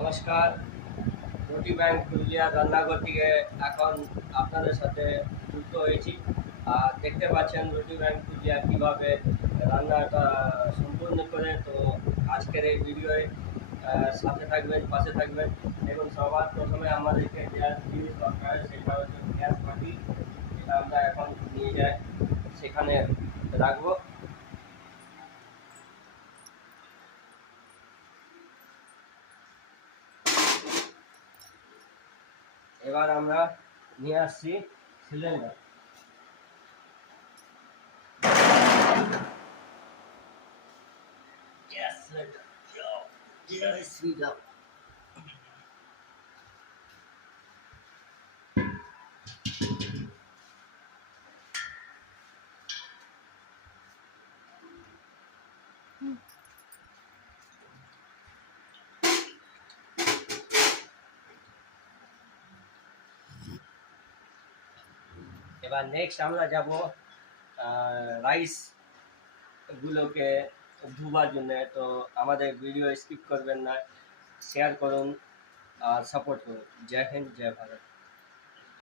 নমস্কার। রুটি ব্যাংক পুরুলিয়া রান্নাঘর থেকে এখন আপনাদের সাথে যুক্ত হয়েছি। আর দেখতে পাচ্ছেন রুটি ব্যাংক পুরুলিয়া কীভাবে রান্নাটা সম্পূর্ণ করে। তো আজকের এই ভিডিওয় সাথে থাকবেন, পাশে থাকবেন। এবং সবার প্রথমে আমাদেরকে গ্যাস জিনিস দরকার, সেটা হচ্ছে গ্যাস বাটি। এটা আমরা এখন নিয়ে যাই, সেখানে রাখবো। এবার আমরা নিয়ে আসছি cylinder. Gas cylinder, gas cylinder. এবার নেক্সট আমরা যাব রাইস গুলোকে ধোবার জন্য। তো আমাদের ভিডিও স্কিপ করবেন না, শেয়ার করুন আর সাপোর্ট করুন। জয় হিন্দ, জয় ভারত।